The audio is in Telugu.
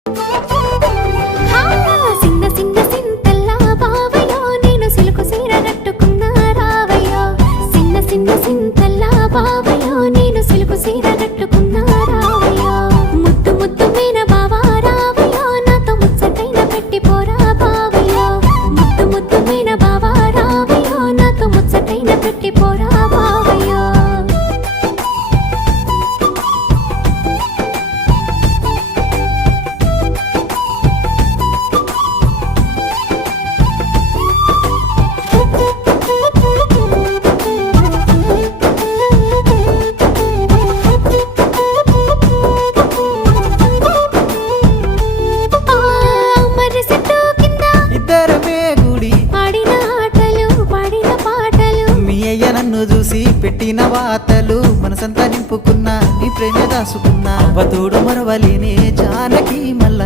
సిన్న సిన్న సింతల్లా బావయ్యో నేను సిలుకు సీర కట్టుకున్నా రావయ్యో సిన్న సిన్న సింతల్లా బావయ్యో నేను సిలుకు సీర కట్టుకున్నా రావయ్యో ముద్దు ముద్దు మీన బావా రావయ్యో నాతో ముచ్చటైన పెట్టిపోరా బావయ్యో ముద్దు ముద్దు మీన బావా రావయ్యో నాతో ముచ్చటైన పెట్టిపోరా బావయ్యో ఇద్దరమే గుడి ఆడిన ఆటలు పాడిన పాటలు మీ అయ్య నన్ను చూసి పెట్టిన వాతలు మనసంతా నింపుకున్నా నీ ప్రేమ దాసుకున్నా అవతోడు మరవలేనే జానకి మల్ల